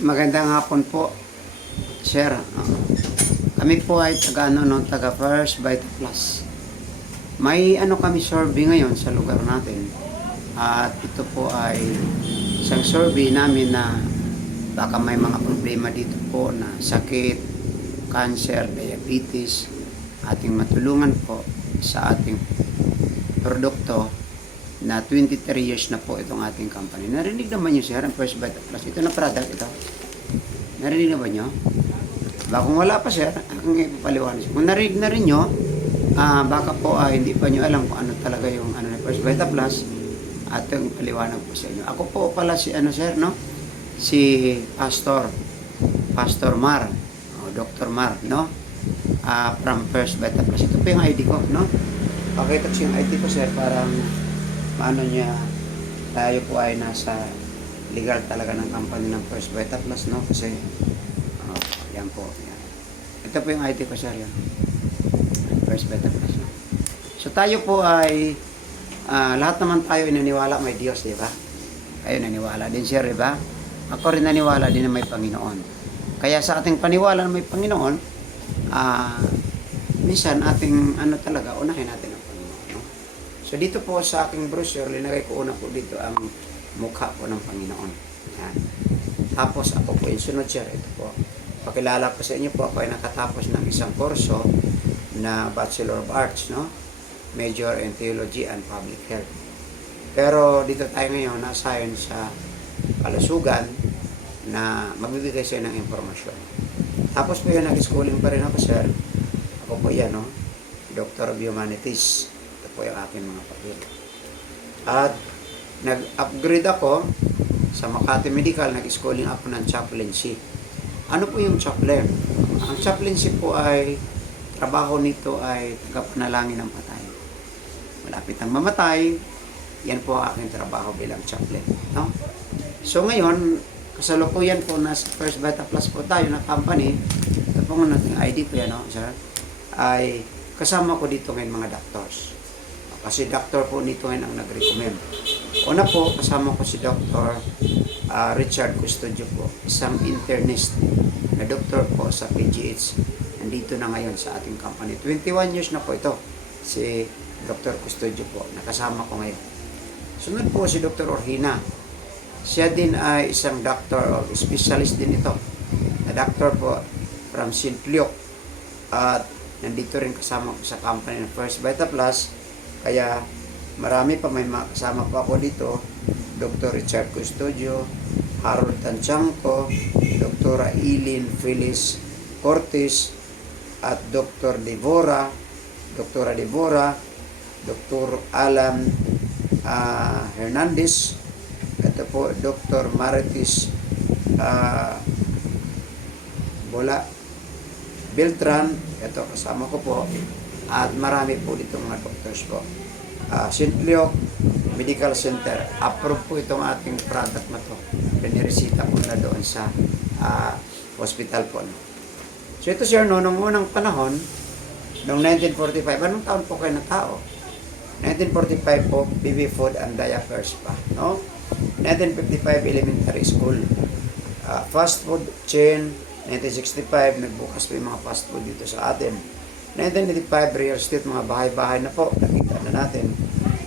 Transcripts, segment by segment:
Magandang hapon po, sir. Kami po ay taga First Vita Plus. May kami survey ngayon sa lugar natin. At ito po ay isang survey namin na baka may mga problema dito po na sakit, cancer, diabetes. Ating matulungan po sa ating produkto na 23 years na po itong ating company. Narinig naman nyo, sir, ang First Vita Plus. Ito na product ito. Narinig naman nyo? Kung wala pa, sir, ang ipapaliwanag. Kung narinig na rin nyo, baka po hindi pa nyo alam kung ano talaga yung na First Vita Plus at yung paliwanag po sa inyo. Ako po pala si sir, no? Si Pastor Mar, o Dr. Mar, no? From First Vita Plus. Ito po yung ID ko, no? Pakita ko yung ID ko, sir, parang paano niya tayo po ay nasa legal talaga ng company ng First Vita Plus, no? Kasi yan po, yan. Ito po yung ID ko, sir, yan. First Vita Plus, no? So tayo po ay lahat naman tayo inaniwala may Diyos, di ba? Kayo naniwala din, sir, di ba? Ako rin naniwala din na may Panginoon. Kaya sa ating paniwala na may Panginoon, minsan ating talaga unahin natin ang Panginoon, no? So dito po sa aking brochure, linagay ko una po dito ang mukha po ng Panginoon. Yan. Tapos ako po yung sunod, sir. Ito po. Pakilala ko sa inyo po, ako ay nakatapos ng isang kurso na Bachelor of Arts, no? Major in Theology and Public Health. Pero dito tayo ngayon na-assign sa kalusugan na magbibigay sa ng impormasyon. Tapos po yun, nag-schooling pa rin ako, sir. Ako po yan, no? Doctor of Humanities. Ito po yung aking mga papel. At nag-upgrade ako sa Makati Medical, nag-schooling ako ng chaplaincy. Ano po yung chaplain? Ang chaplaincy po ay, trabaho nito ay tagapanalangin ng patay. Malapit ang mamatay, yan po ang aking trabaho bilang chaplain, no? So ngayon, kasalukuyan po na sa First Vita Plus po tayo na company, ito po nga natin ID ko yan, no, sir, ay kasama ko dito ngayon mga doctors. Kasi doctor po nito ngayon ang nag-recommend. Una po, kasama ko si Dr. Richard Custodio po, isang internist na doktor po sa PGH. Nandito na ngayon sa ating company. 21 years na po ito, si Dr. Custodio po, nakasama ko ngayon. Sunod po si Dr. Orhina. Siya din ay isang doctor o specialist din ito. Na doctor po from St. Luke. At nandito rin kasama ko sa company ng First Vita Plus. Kaya marami pa, may kasama pa ako dito. Dr. Richard Custodio, Harold Tanchanco, Dr. Eileen Phyllis Cortes, at Dr. Deborah, Dr. Alan Hernandez, ito po Dr. Marites Bola Beltran, ito kasama ko po, at marami po dito mga doctors po. St. Luke Medical Center, approve po itong ating product na to. Piniresita po na doon sa hospital po, no? So ito, sir, no, nung unang panahon, noong 1945, anong taon po kayo na tao? 1945 po, baby food and diapers pa, no? 1955, elementary school. Fast food chain. 1965, nagbukas po yung mga fast food dito sa atin. 1985, real estate, mga bahay-bahay na po, nakita na natin.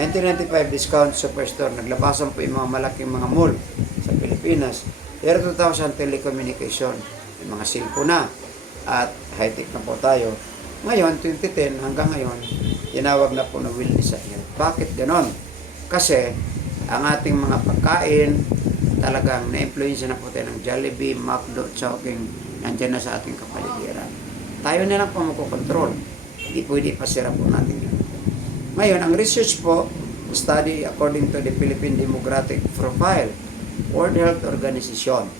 1995, discount superstore, naglabasan po yung mga malaking mga mall sa Pilipinas. Year 2000, telecommunication, yung mga cellphone na, at high-tech na po tayo. Ngayon, 2010 hanggang ngayon, tinawag na po na wellness at health. Bakit ganon? Kasi, ang ating mga pagkain, talagang na-influence na po tayo ng Jollibee, McDo, Chowking, nandyan na sa ating kapaligiran. Tayo na lang po makokontrol. Hindi pwede pasira po natin yun. Ngayon, ang research po, study according to the Philippine Demographic Profile, World Health Organization,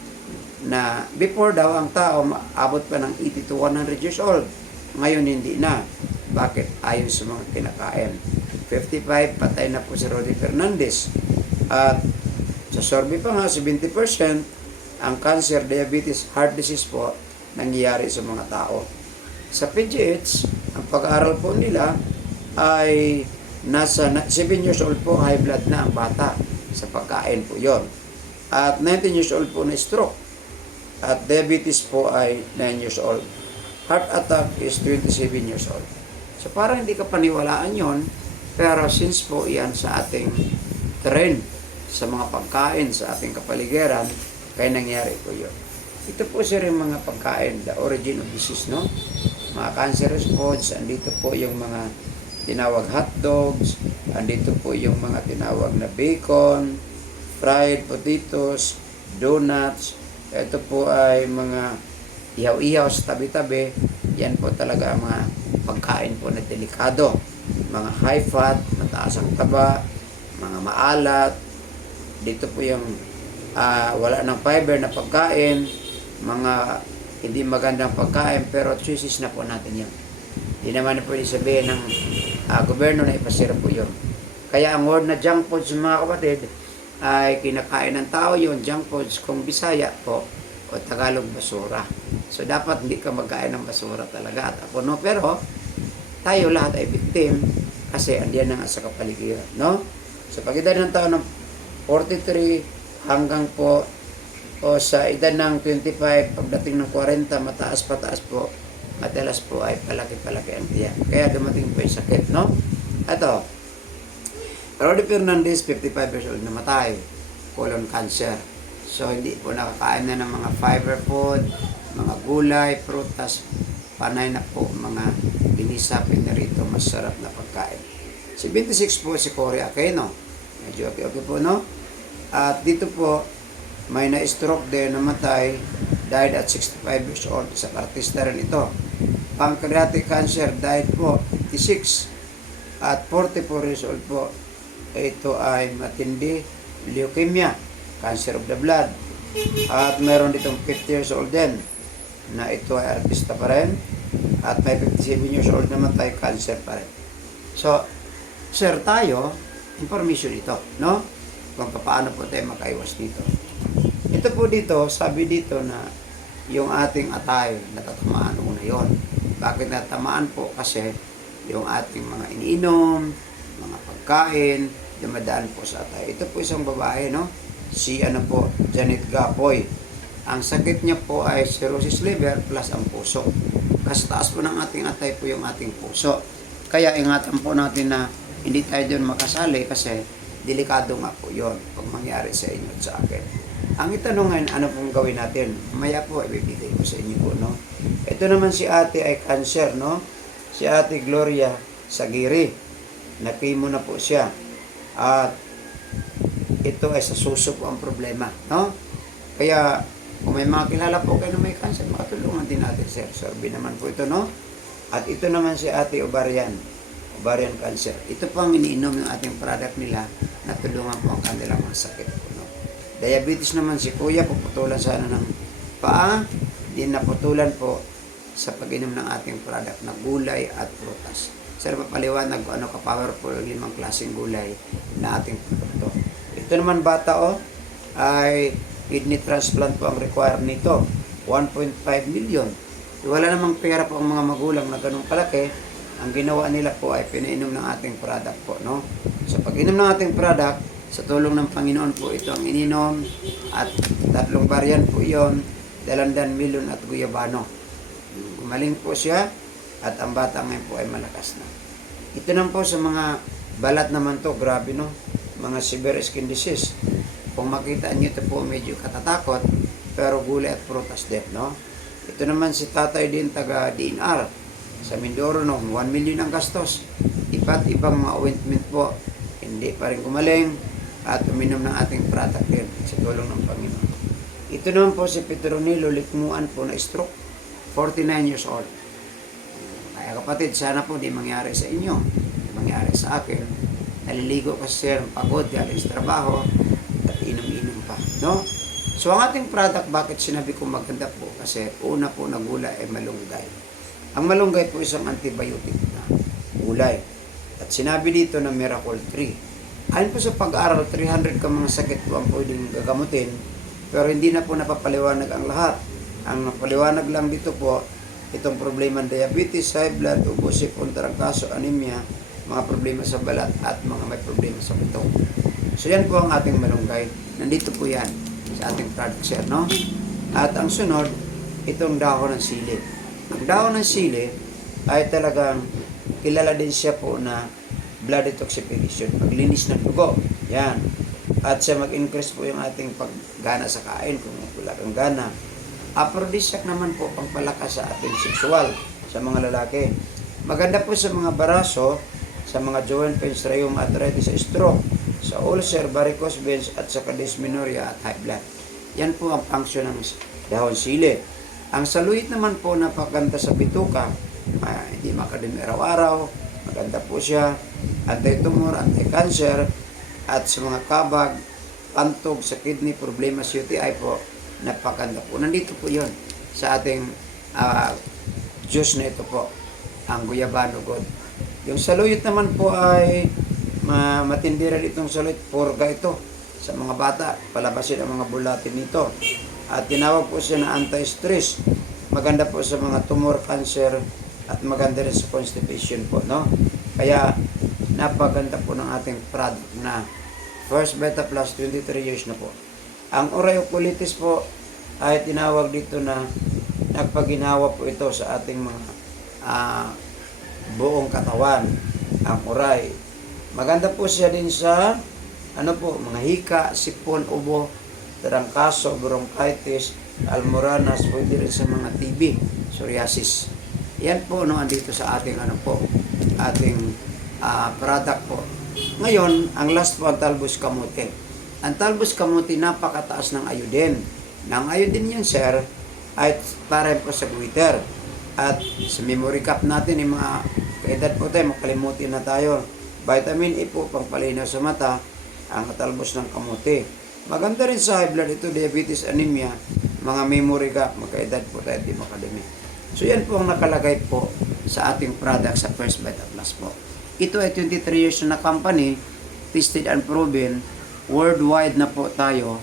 na before daw ang tao abot pa ng 80 to 100 years old. Ngayon hindi na. Bakit? Ayon sa mga kinakain. 55, patay na po si Rodi Fernandez. At sa survey pa nga, 70% ang cancer, diabetes, heart disease po nangyayari sa mga tao. Sa PGH, ang pag-aaral po nila ay nasa 7 years old po, high blood na ang bata sa pagkain po yon. At 19 years old po na stroke. At diabetes po ay 9 years old. Heart attack is 27 years old. So parang hindi ka paniwalaan yon, pero since po yan sa ating trend, sa mga pagkain, sa ating kapaligiran, kaya nangyari po yun. Ito po sir yung mga pagkain, the origin of disease, no? Mga cancerous foods, andito po yung mga tinawag hot dogs, andito po yung mga tinawag na bacon, fried potatoes, donuts. Ito po ay mga ihaw-ihaw sa tabi-tabi. Yan po talaga ang mga pagkain po na delikado. Mga high fat, mataas ang taba, mga maalat. Dito po yung wala ng fiber na pagkain, mga hindi magandang pagkain, pero choices na po natin yan. Hindi naman pwede sabihin ng gobyerno na ipasira po yun. Kaya ang word na junk foods, mga kapatid, ay kinakain ng tao yun, junk foods, kung Bisaya po, o Tagalog, basura. So, dapat hindi ka magkain ng basura talaga at ako, no? Pero, tayo lahat ay victim kasi andiyan na nga sa kapaligiran, no? So, pag edad ng tao ng 43 hanggang po, o sa edad ng 25, pagdating ng 40, mataas-pataas po, madalas po ay palaki-palaki ang tiyan. Kaya dumating po yung sakit, no? Ito, Rody Fernandez, 55 years old, namatay, colon cancer. So, hindi po nakakain na ng mga fiber food, mga gulay, prutas, panay na po, mga binisapin na rito, masarap na pagkain. Si 26 po, si Cory Aquino. Medyo okay po, no? At dito po, may na-stroke din, namatay, died at 65 years old. Sa artista rin ito. Pancreatic cancer, died po, 56. At 44 years old po, ito ay matindi, leukemia, cancer of the blood. At meron ditong 50 years old din, na ito ay artista pa rin. At may 57 years old naman tayo, cancer pa rin. So, sir, tayo, information ito, no? Kung paano po tayo makaiwas dito. Ito po dito, sabi dito na yung ating atay, natatamaan muna yon. Bakit natamaan po? Kasi yung ating mga iniinom, mga pagkain, dumadaan po sa atay. Ito po isang babae, no? Si Janet Gapoy. Ang sakit niya po ay cirrhosis liver plus ang puso. Kasi taas po ng ating atay po yung ating puso. Kaya ingatan po natin na hindi tayo doon makasali kasi delikado nga po yon pag mangyari sa inyo at sa akin. Ang itanungan, ano pong gawin natin? Maya po, ibibigay ko sa inyo po, no? Ito naman si ate ay cancer, no? Si ate Gloria Sagiri. Na-chemo na po siya. At ito ay sa suso po ang problema, no? Kaya, kung may mga kilala po kayo na may cancer, makatulungan din natin, sir. Survey naman po ito, no? At ito naman si ate ovarian cancer. Ito po ang iniinom ng ating product nila na tulungan po ang kanilang mga sakit po, no? Diabetes naman si kuya, puputulan sana ng paa, din naputulan po sa pag-inom ng ating product na gulay at prutas. Sir, papaliwanag ko ano ka-powerful ang 5 klaseng gulay na ating produkto. Ito naman bata, ay kidney transplant po ang require nito. 1.5 million. Wala namang pera po ang mga magulang na ganun kalaki. Ang ginawa nila po ay pinainom ng ating product po, no? Sa pag-inom ng ating product, sa tulong ng Panginoon po ito ang ininom at 3 variant po iyon, dalandan, melon at guyabano. Gumaling po siya at ang bata ngayon po ay malakas na. Ito naman po sa mga balat naman to, grabe, no? Mga severe skin disease. Kung makita nyo ito po medyo katatakot, pero gulay at prutas din, no? Ito naman si tatay din taga DNR sa Mindoro, no? 1 million ang gastos. Iba't ibang mga ointment po, hindi pa rin gumaling at uminom ng ating product din sa tulong ng Panginoon. Ito naman po si Petronilo Likmuan po na stroke, 49 years old. Kaya kapatid, sana po di mangyari sa inyo, di mangyari sa akin. Naliligo kasi sir, pagod, galing sa trabaho, at inom-inom pa, no? So ang ating product, bakit sinabi ko maganda po? Kasi una po na gulay ay malunggay. Ang malunggay po isang antibiotic na gulay. At sinabi dito na miracle tree. Ayon po sa pag-aaral, 300 ka mga sakit po ang pwedeng gagamutin, pero hindi na po napapaliwanag ang lahat. Ang napaliwanag lang dito po, itong problema ng diabetes, high blood, ubo, sipon, tarangkaso, anemia, mga problema sa balat, at mga may problema sa puto. So yan po ang ating malunggay. Nandito po yan sa ating product, sir, no? At ang sunod, itong dahon ng sili. Ang dahon ng sili ay talagang kilala din siya po na blood detoxification, paglinis ng dugo. Yan. At siya mag-increase po yung ating paggana sa kain kung wala kang gana. Aphrodisiac naman po, pangpalakas sa ating sexual sa mga lalaki. Maganda po sa mga baraso, sa mga joint pains, rheum, arthritis, stroke, sa ulcer, varicose veins, at sa dysmenorrhea at high blood. Yan po ang function ng dahon sili. Ang saluyot naman po napakaganda sa bituka, hindi makadumi araw-araw, maganda po siya, anti-tumor, anti-cancer, at sa mga kabag, pantog, sa kidney, problema sa UTI po, napakaganda po. Nandito po yon sa ating juice na ito po, ang Guyabano Gold. Yung saluyot naman po ay matindi rin itong saluyot, purga ito sa mga bata, palabasin ang mga bulatin nito. At tinawag po siya na anti-stress. Maganda po sa mga tumor, cancer, at maganda rin sa constipation po, no? Kaya napaganda po ng ating product na First Beta Plus, 23 years na po. Ang ureucolitis po ay tinawag dito na nagpaginawa po ito sa ating mga buong katawan, ang uray. Maganda po siya din sa mga hika, sipon, ubo, trangkaso, bronchitis, almoranas, pwede rin sa mga TB, psoriasis. Yan po andito sa ating ating product po. Ngayon, ang last po ang talbos kamote. Ang talbos kamote napakataas ng iodine. Ang iodine yan, sir, ay para po sa goiter. At sa memory cap natin, yung mga kaedad po tayo, makalimutin na tayo. Vitamin E po, pangpalinaw sa mata, ang talbos ng kamote. Maganda rin sa high blood ito, diabetes, anemia, mga memory gap, magkaedad po tayo, di makadumi. So yan po ang nakalagay po sa ating product sa First Beta Plus po. Ito ay 23 years na company, tested and proven, worldwide na po tayo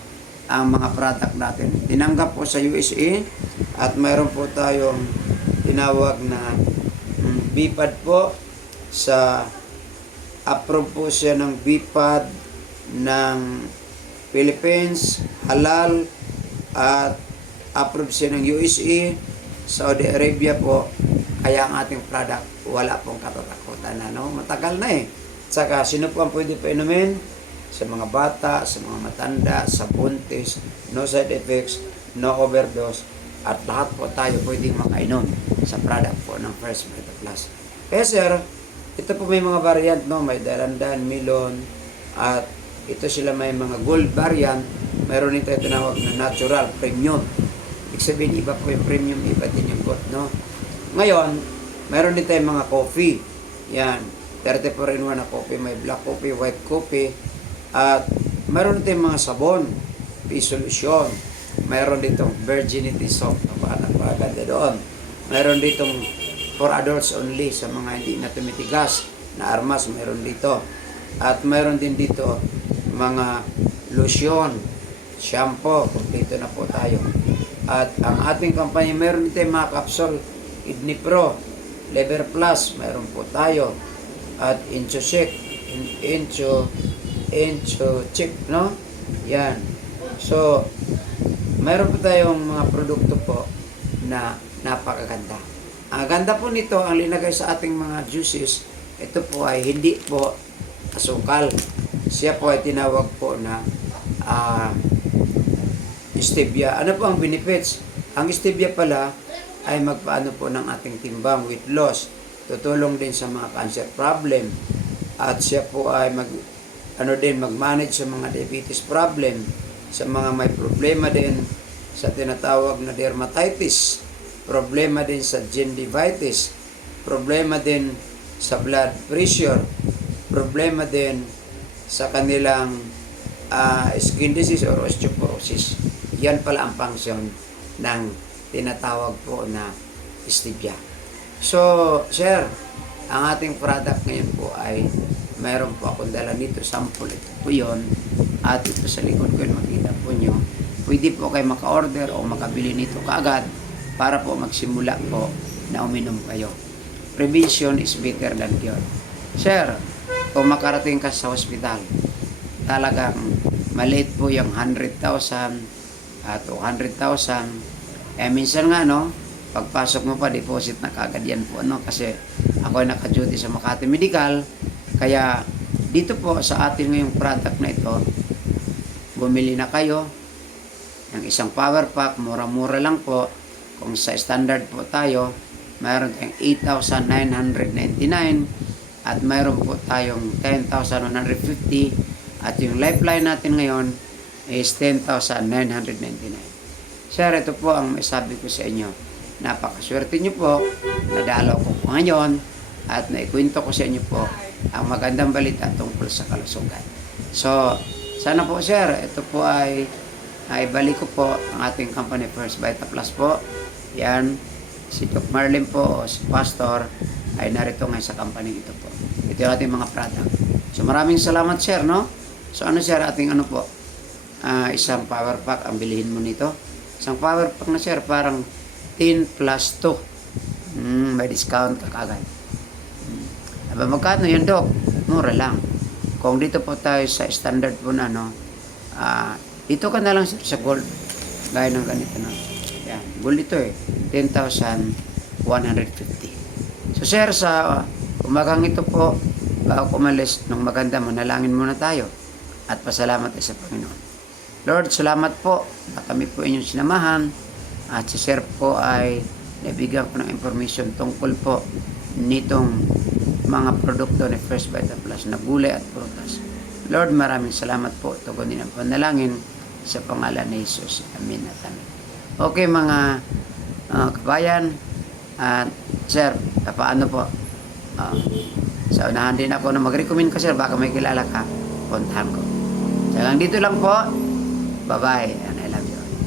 ang mga product natin. Tinanggap po sa USA at mayroon po tayong tinawag na BPAD po sa approve po siya ng BPAD ng Philippines, halal, at approve siya ng USA, Saudi Arabia po. Kaya ang ating product, wala pong katatakutan na, no? Matagal na eh. Saka, sino po ang pwede pa inumin? Sa mga bata, sa mga matanda, sa buntis, no side effects, no overdose, at lahat po tayo pwedeng makainom sa product po ng First Beta Plus. Kaya sir, ito po may mga variant, no? May dalandan, melon, at ito sila may mga gold variant. Mayroon ito tinawag na natural, premium. Ibig sabihin, iba po yung premium, iba din yung gold, no? Ngayon, mayroon dito yung mga coffee. Yan, 34-in-1 na coffee. May black coffee, white coffee. At mayroon dito yung mga sabon, Peace Solution. Mayroon ditong virginity soap. Napakaganda doon. Mayroon ditong for adults only sa mga hindi na tumitigas na armas. Mayroon dito. At mayroon din dito mga lotion, shampoo. Dito na po tayo. At ang ating kampanya, mayroon dito yung mga capsule, Kidney Pro, Liver Plus, mayroon po tayo. At Incho Check, Incho Check, no? Yan. So, mayroon po tayong mga produkto po na napakaganda. Ang ganda po nito, ang linagay sa ating mga juices, ito po ay hindi po asukal. Siya po ay tinawag po na stevia. Ano po ang benefits? Ang stevia pala ay magpaano po ng ating timbang, weight loss. Tutulong din sa mga cancer problem. At siya po ay mag-manage sa mga diabetes problem, sa mga may problema din sa tinatawag na dermatitis, problema din sa gingivitis, problema din sa blood pressure, problema din sa kanilang skin disease or osteoporosis. Yan pala ang function ng tinatawag po na stevia. So, sir, ang ating product ngayon po ay mayroon po akong dala nito, sample ito po yun, at ito sa likod ko yung makita po nyo. Pwede po kayo maka-order o makabili nito kaagad para po magsimula po na uminom kayo. Prevention is better than cure. Sir, kung makarating ka sa hospital, talagang maliit po yung 100,000, at 200,000. Minsan nga, no, pagpasok mo pa, deposit na kagad yan po, no, kasi ako ay naka-duty sa Makati Medical. Kaya, dito po sa atin ngayong product na ito, bumili na kayo ng isang power pack, mura-mura lang po. Kung sa standard po tayo, mayroon tayong 8,999 at mayroon po tayong 10,150 at yung lifeline natin ngayon is 10,999. Sir, ito po ang masabi ko sa inyo. Napakaswerte nyo po, nadalaw ko po ngayon at naikwento ko sa inyo po ang magandang balita tungkol sa kalusugan. So, sana po sir, ito po ay balik ko po ang ating company First Vita Plus po. Yan, si Doc Marlin po o si Pastor ay narito ngayon sa company ito po. Ito yung ating mga product. So maraming salamat sir, no? So ano sir, ating ano po, isang power pack ang bilihin mo nito. Isang power pack na sir, parang 10 plus 2. May discount ka kagad. Aba, magkano yun, Doc? Mura lang. Kung dito po tayo sa standard po na, no, dito ka na lang sir, sa gold. Gaya ng ganito na. Yan, gold ito eh. 10,150. So sir, sa umagang ito po, bago kumalis ng maganda, manalangin muna tayo at pasalamat sa Panginoon. Lord, salamat po na kami po inyong sinamahan at si sir po ay nabigyan ko ng information tungkol po nitong mga produkto ni First Vita Plus na gulay at prutas. Lord, maraming salamat po. Tugunin ang panalangin sa pangalan ni Jesus. Amen at amen. Okay mga kabayan, at sir, paano po? Sa unahan din ako na mag-recommend ka sir, baka may kilala ka, puntahan ko. So, hanggang dito lang po. Bye-bye.